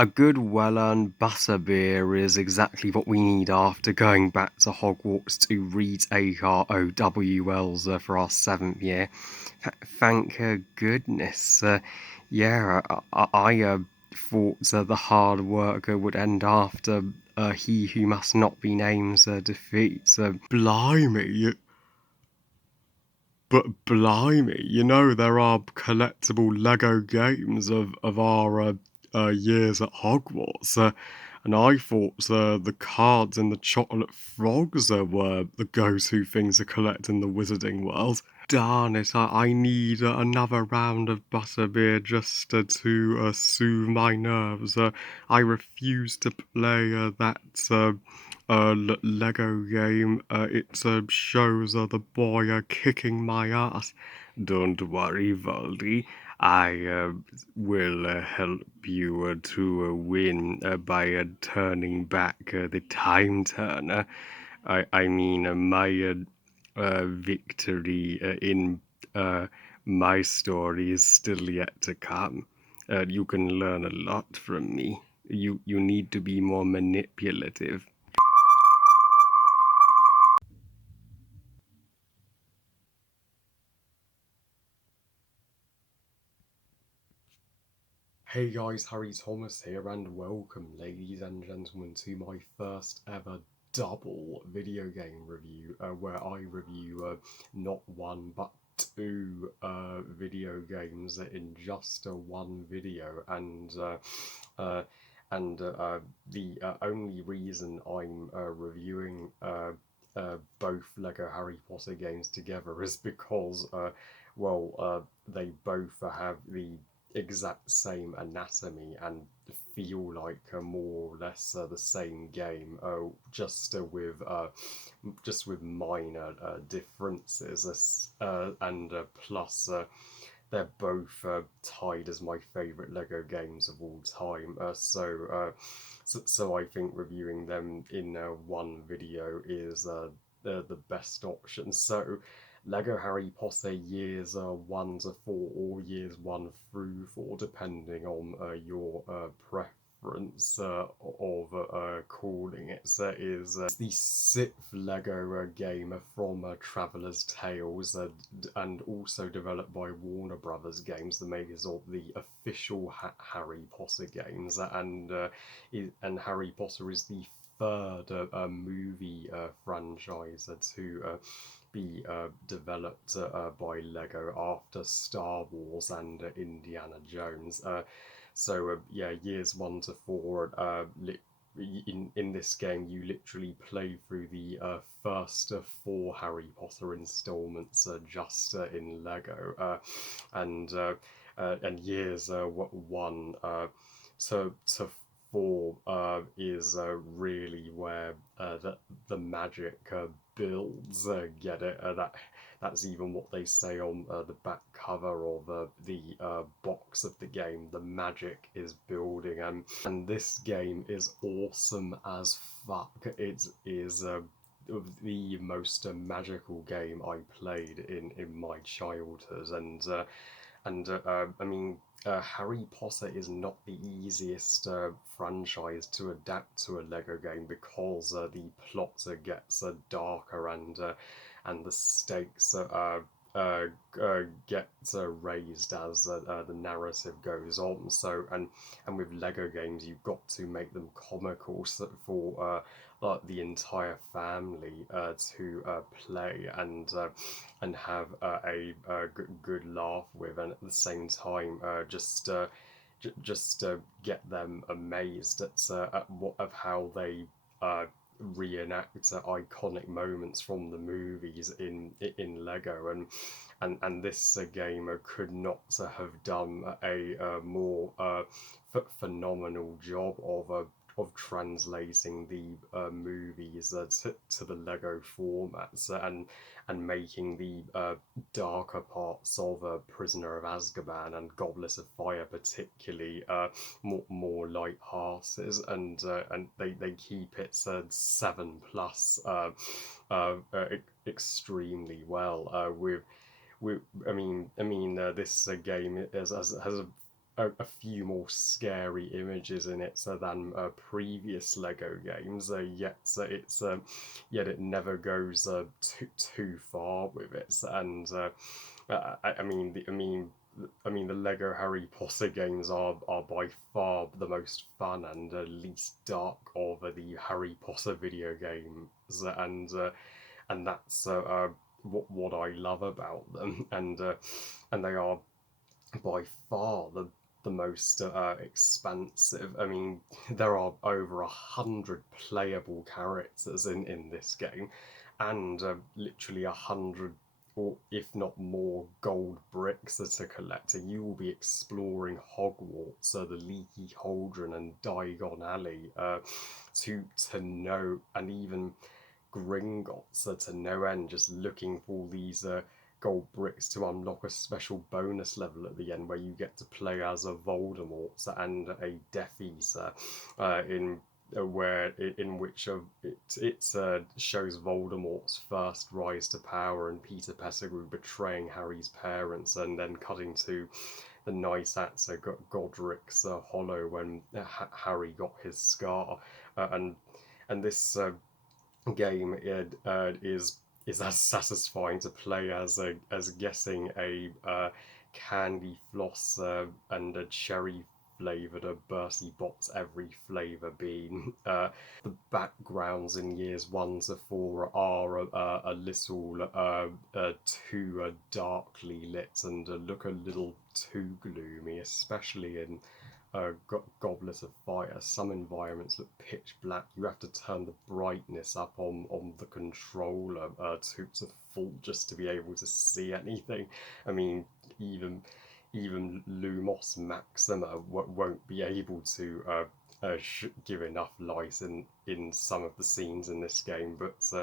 A good, well-earned butterbeer is exactly what we need after going back to Hogwarts to retake our OWLs for our 7th year. Thank goodness. Yeah, I thought the hard work would end after He Who Must Not Be Named's defeat. Blimey! But blimey, there are collectible Lego games of our years at Hogwarts, and I thought the cards and the chocolate frogs were the go-to things to collect in the wizarding world. Darn it, I need another round of butterbeer just to soothe my nerves. I refuse to play that Lego game. It shows the boy kicking my ass. Don't worry, Voldy. I will help you to win by turning back the time turner. I mean, my victory in uh, my story is still yet to come. You can learn a lot from me. You need to be more manipulative. Hey guys, Harry Thomas here, and welcome, ladies and gentlemen, to my first ever double video game review, where I review not one but two video games in just one video, and the only reason I'm reviewing both Lego Harry Potter games together is because, they both have the exact same anatomy and feel like more or less the same game, just with minor differences, and plus they're both tied as my favourite Lego games of all time. So I think reviewing them in one video is the best option. So Lego Harry Potter years 1 to 4, or years 1 through 4, depending on your preference of calling it. So is the sixth Lego game from Traveller's Tales, and also developed by Warner Brothers Games, the makers of the official Harry Potter games, and Harry Potter is the third movie franchise to be developed by Lego after Star Wars and Indiana Jones. Yeah, years 1 to 4. In this game, you literally play through the first 4 Harry Potter installments just in Lego, and years 1 to 4 is really where the magic builds. Get it? That's even what they say on the back cover of the box of the game. The magic is building, and this game is awesome as fuck. It is the most magical game I played in my childhood, I mean, Harry Potter is not the easiest franchise to adapt to a Lego game, because the plot gets darker, and the stakes get raised as the narrative goes on. And with Lego games, you've got to make them comical for the entire family to play, and have good laugh with, and at the same time just get them amazed at how they reenact iconic moments from the movies in Lego, and this game could not have done a more phenomenal job of translating the movies to the Lego formats, and making the darker parts of Prisoner of Azkaban and Goblet of Fire particularly more light-hearted, and they keep it 7 plus extremely well. With I mean, this game has a few more scary images in it than previous Lego games. Yet it never goes too far with it, and I mean the Lego Harry Potter games are by far the most fun and least dark of the Harry Potter video games, and that's what I love about them, and they are by far the most expansive. I mean, there are over 100 playable characters in this game, and literally 100 or if not more gold bricks to collect. You will be exploring Hogwarts, the Leaky Cauldron, and Diagon Alley to know, and even Gringotts to no end, just looking for these gold bricks to unlock a special bonus level at the end where you get to play as a Voldemort and a Death Eater in which it shows Voldemort's first rise to power and Peter Pettigrew betraying Harry's parents, and then cutting to the nice actor Godric's Hollow when Harry got his scar, and this game is as satisfying to play as guessing a candy floss and a cherry flavoured Bertie Bott's every flavour bean. The backgrounds in years 1 to 4 are a little too darkly lit and look a little too gloomy, especially in Goblet of Fire. Some environments look pitch black. You have to turn the brightness up on the controller to full just to be able to see anything. I mean, even Lumos Maxima won't be able to give enough light in some of the scenes in this game, but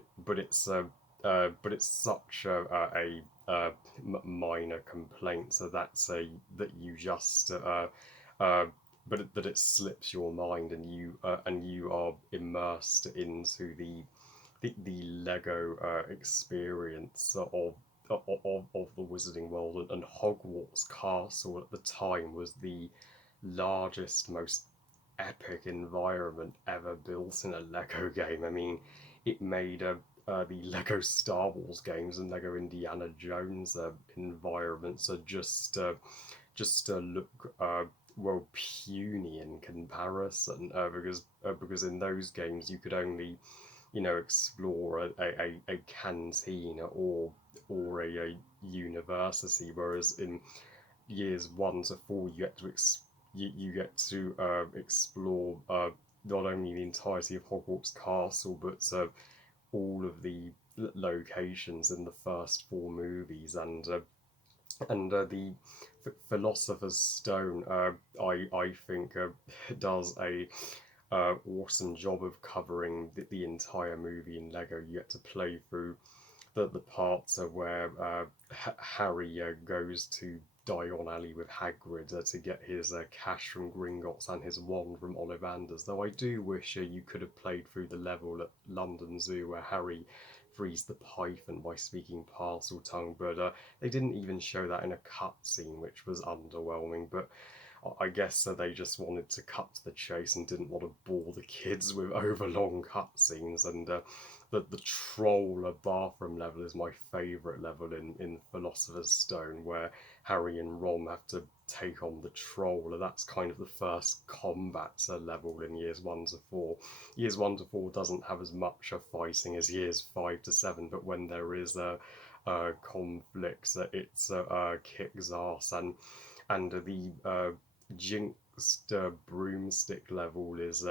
it's such a minor complaint, so that you just but that it slips your mind, and you are immersed into the Lego experience of the Wizarding World, and Hogwarts Castle at the time was the largest, most epic environment ever built in a Lego game. I mean, it made the Lego Star Wars games and Lego Indiana Jones environments are just look well puny in comparison, because in those games you could only explore a canteen or a university, whereas in years 1 to 4 you get to explore not only the entirety of Hogwarts Castle, but all of the locations in the first 4 movies, and the Philosopher's Stone, I think, does a awesome job of covering the entire movie in Lego. You get to play through the parts where Harry goes to Diagon Alley with Hagrid to get his cash from Gringotts and his wand from Ollivanders. Though I do wish you could have played through the level at London Zoo where Harry frees the python by speaking Parseltongue, but they didn't even show that in a cutscene, which was underwhelming. But I guess they just wanted to cut to the chase and didn't want to bore the kids with overlong cutscenes. And the troll bathroom level is my favourite level in Philosopher's Stone, where Harry and Ron have to take on the troll. That's kind of the first combat level in years 1 to 4. Years 1 to 4 doesn't have as much fighting as years 5 to 7, but when there is conflicts, it kicks ass. And the Jinxed broomstick level is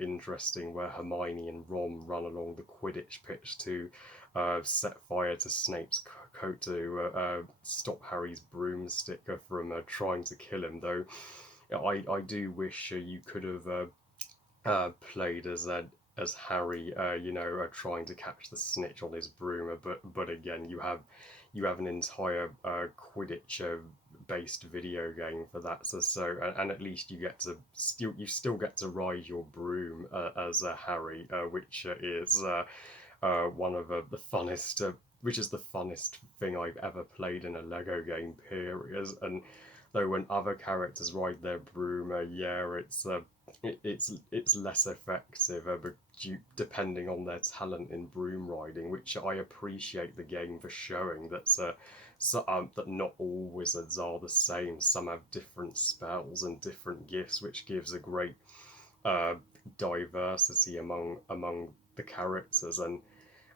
interesting, where Hermione and Ron run along the Quidditch pitch to set fire to Snape's coat to stop Harry's broomstick from trying to kill him. Though I do wish you could have played as Harry, trying to catch the snitch on his broom. But again, you have an entire Quidditch based video game for that. And at least you still get to ride your broom as Harry, which is one of the funnest. Which is the funnest thing I've ever played in a Lego game, period. And though when other characters ride their broom, yeah, it's less effective, but depending on their talent in broom riding, which I appreciate the game for showing. That not all wizards are the same. Some have different spells and different gifts, which gives a great uh, diversity among the characters, and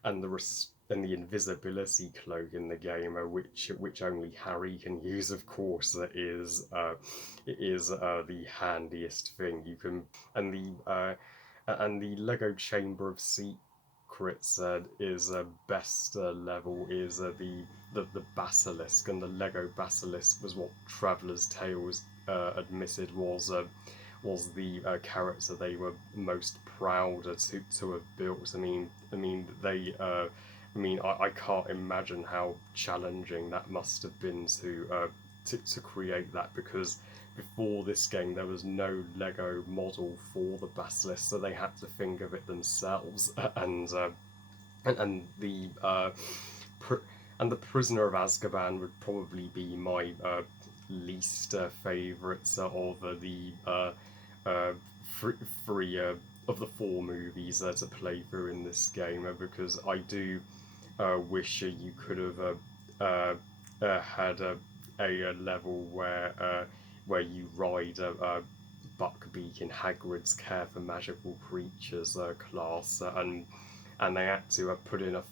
the invisibility cloak in the game, which only Harry can use. Of course, that is it is the handiest thing you can. And the Lego Chamber of Secrets is best level is the basilisk, and the Lego basilisk was what Traveller's Tales admitted was the character they were most proud to have built. I can't imagine how challenging that must have been to create that, because before this game there was no Lego model for the basilisk, so they had to think of it themselves. And the and the Prisoner of Azkaban would probably be my least favourites of the uh, three of the four movies to play through in this game, because I do wish you could have had a level where you ride Buckbeak in Hagrid's Care for Magical Creatures class, and they had to put in a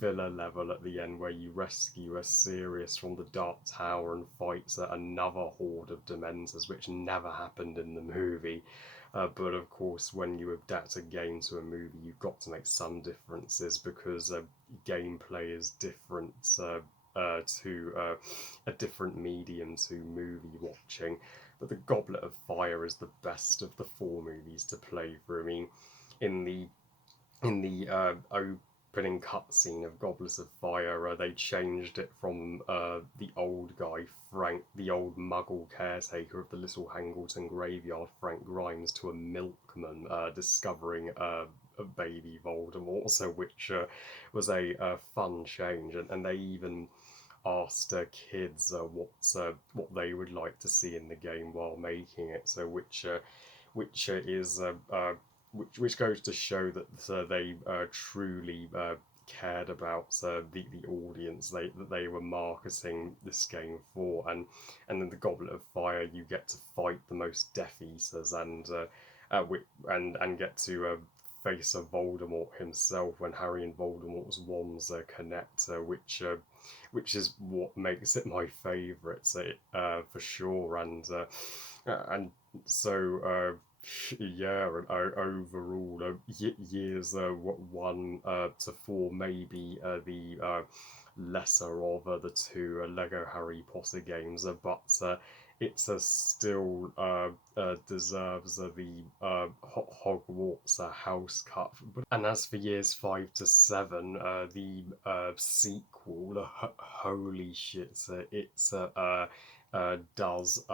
filler level at the end where you rescue a Sirius from the Dark Tower and fights another horde of Dementors, which never happened in the movie. But of course, when you adapt a game to a movie, you've got to make some differences, because gameplay is different to a different medium to movie watching. But the Goblet of Fire is the best of the four movies to play through. I mean, in the opening cutscene of Goblets of Fire, they changed it from the old guy, Frank, the old muggle caretaker of the Little Hangleton graveyard, Frank Grimes, to a milkman discovering a baby Voldemort, so which was a fun change. And they even asked kids what they would like to see in the game while making it, so which is which goes to show that they truly cared about the audience that they were marketing this game for. And in the Goblet of Fire, you get to fight the most Death Eaters, and get to face a Voldemort himself when Harry and Voldemort's wands connect, which is what makes it my favourite, for sure. And so yeah, and overall, years 1 to 4 maybe the lesser of the two Lego Harry Potter games, but it's still deserves the Hogwarts house cut. And as for years 5 to 7, the sequel, holy shit, does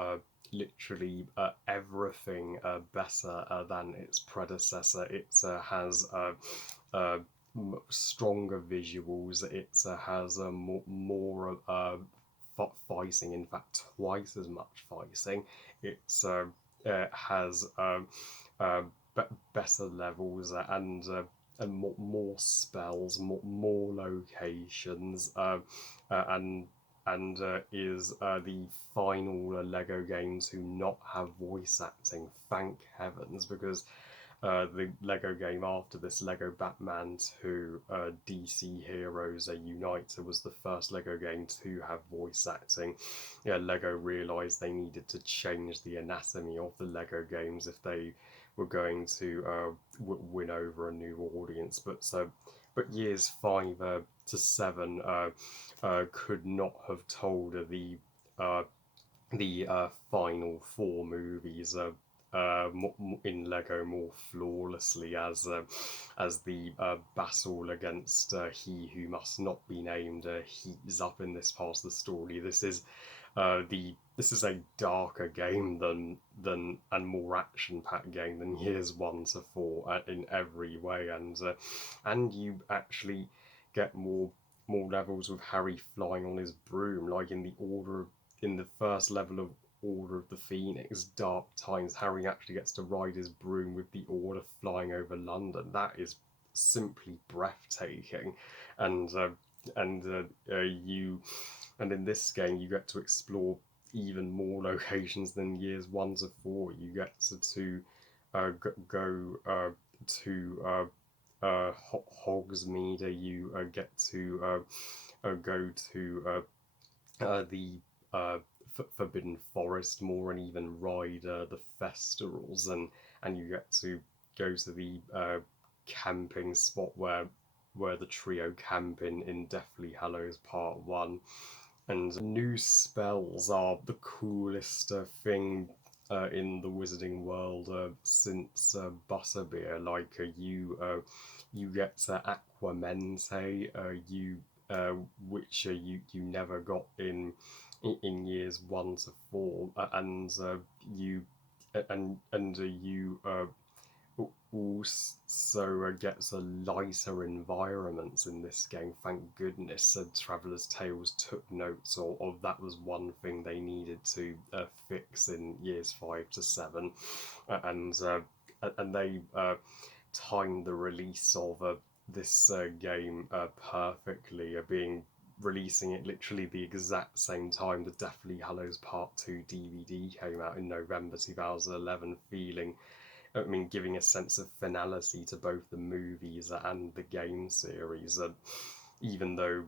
literally everything better than its predecessor. It has stronger visuals. It has more fighting, in fact, twice as much fighting. It has better levels and more spells, more locations, and is the final Lego game to not have voice acting. Thank heavens, because the Lego game after this, Lego Batman 2 DC Heroes Unite, was the first Lego game to have voice acting. Yeah, Lego realised they needed to change the anatomy of the Lego games if they were going to win over a new audience. But years 5 to 7 could not have told the final four movies in Lego more flawlessly, as the battle against he who must not be named heats up in this part of the story. This is a darker game than and more action-packed game than years 1 to 4 in every way, and you actually get more levels with Harry flying on his broom, like in the Order in the first level of Order of the Phoenix, Dark Times, Harry actually gets to ride his broom with the Order flying over London. That is simply breathtaking, and and you and in this game you get to explore even more locations than years 1 to 4. You get go to Hogsmeade. You get to go to the Forbidden Forest more, and even ride the festivals, and you get to go to the camping spot where the trio camp in Deathly Hallows Part 1. And new spells are the coolest thing in the wizarding world since Butterbeer. Like you get Aquamente, which you never got in years 1 to 4, and you you also gets a lighter environments in this game. Thank goodness. Traveller's Tales took notes of that was one thing they needed to fix in years 5 to 7, and they timed the release of this game perfectly, releasing it literally the exact same time the Deathly Hallows Part 2 DVD came out in November 2011, giving a sense of finality to both the movies and the game series. Even though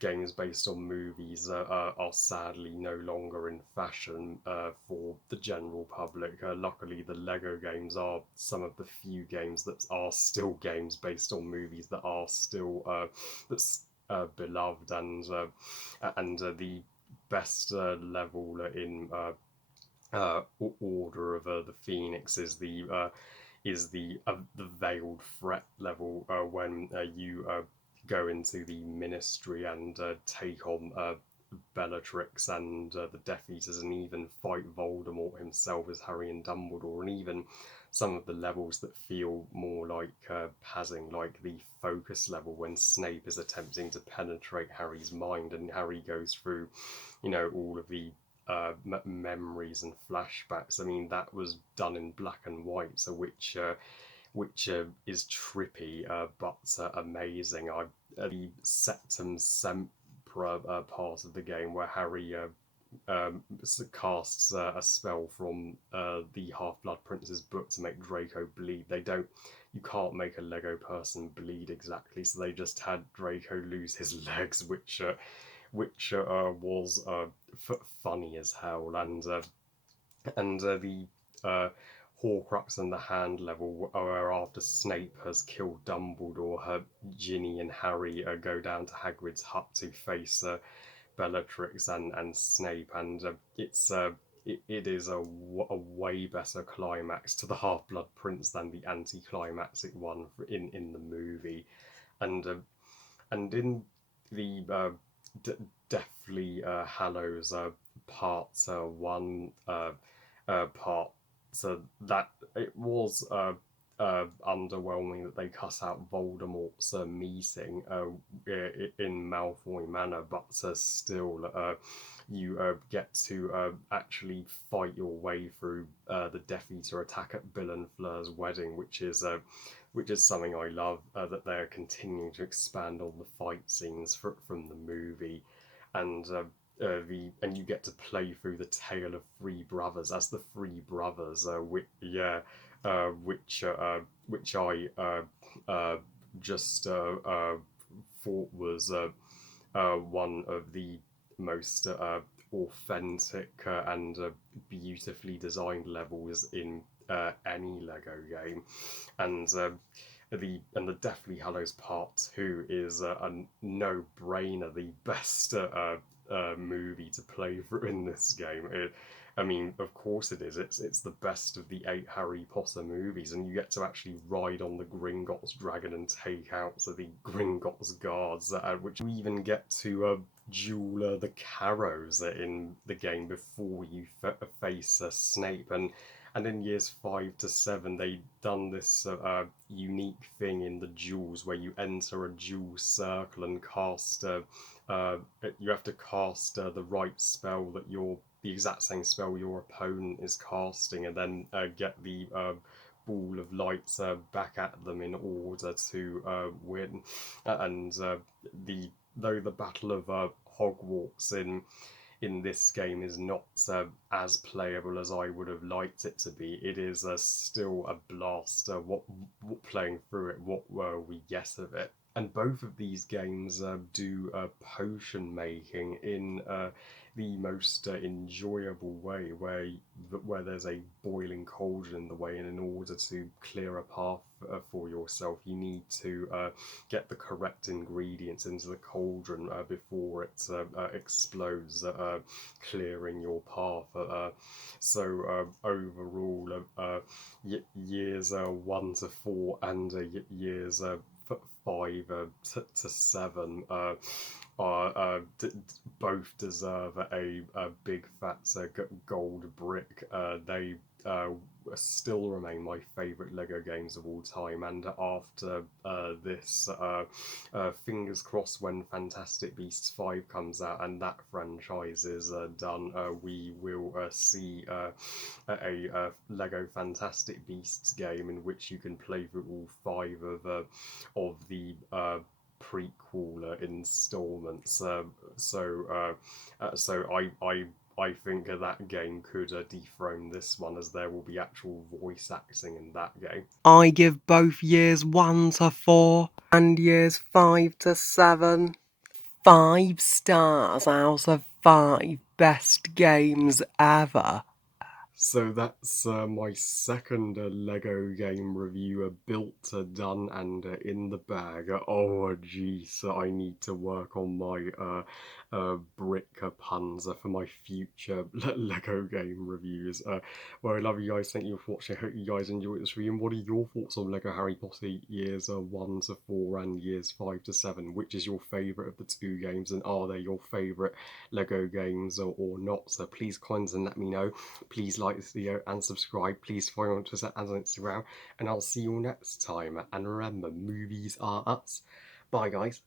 games based on movies are sadly no longer in fashion for the general public, luckily the Lego games are some of the few games that are still games based on movies that are still beloved, and the best level in Order of the Phoenix is the Veiled Threat level, when you go into the Ministry and take on Bellatrix and the Death Eaters, and even fight Voldemort himself as Harry and Dumbledore, and even some of the levels that feel more like padding, like the Focus level when Snape is attempting to penetrate Harry's mind, and Harry goes through, all of the memories and flashbacks. I mean, that was done in black and white, so which is trippy but amazing. The Septum Sempra part of the game, where Harry casts a spell from the Half-Blood Prince's book to make Draco bleed. You can't make a Lego person bleed exactly, so they just had Draco lose his legs, which was funny as hell, and the Horcrux and the Hand level, where after Snape has killed Dumbledore, Ginny and Harry go down to Hagrid's hut to face Bellatrix and Snape, and it is a way better climax to the Half-Blood Prince than the anticlimactic one in the movie, and in the Deathly Hallows Part 1 part, so that it was underwhelming that they cut out Voldemort's meeting in Malfoy Manor, but still you get to actually fight your way through the Death Eater attack at Bill and Fleur's wedding, which is something I love, that they're continuing to expand on the fight scenes from the movie, and and you get to play through the tale of three brothers as the three brothers, which I just thought was one of the most authentic and beautifully designed levels in any Lego game, and the Deathly Hallows Part 2 is a no-brainer, the best movie to play through in this game. Of course it is. It's the best of the 8 Harry Potter movies, and you get to actually ride on the Gringotts dragon and take out the Gringotts guards, which you even get to duel the Carrows in the game before you face Snape, and And in years 5 to 7, they done this unique thing in the duels where you enter a duel circle and cast. Uh, you have to cast the right spell that the exact same spell your opponent is casting, and then get the ball of lights back at them in order to win. And the though the Battle of Hogwarts in this game is not as playable as I would have liked it to be, it is still a blast. What playing through it, what we get of it. And both of these games do potion making in the most enjoyable way, where there's a boiling cauldron in the way, and in order to clear a path for yourself, you need to get the correct ingredients into the cauldron before it explodes, clearing your path. So overall, years 1 to 4 and years 5 to 7 both deserve a big fat gold brick. They still remain my favourite Lego games of all time, and after this, fingers crossed when Fantastic Beasts 5 comes out and that franchise is done, we will see a Lego Fantastic Beasts game in which you can play through all 5 of the prequel installments. So I think that game could dethrone this one, as there will be actual voice acting in that game. I give both years 1 to 4 and years 5 to 7 5 stars out of 5 best games ever. So that's my second Lego game review, built, done, and in the bag. Oh, geez, I need to work on my brick puns for my future Lego game reviews. Well, I love you guys. Thank you for watching. I hope you guys enjoyed this review. And what are your thoughts on Lego Harry Potter years 1 to 4 and years 5 to 7? Which is your favourite of the two games, and are they your favourite Lego games or not? So please comment and let me know. Please like this video and subscribe. Please follow on Twitter and on Instagram. And I'll see you all next time. And remember, movies are us. Bye, guys.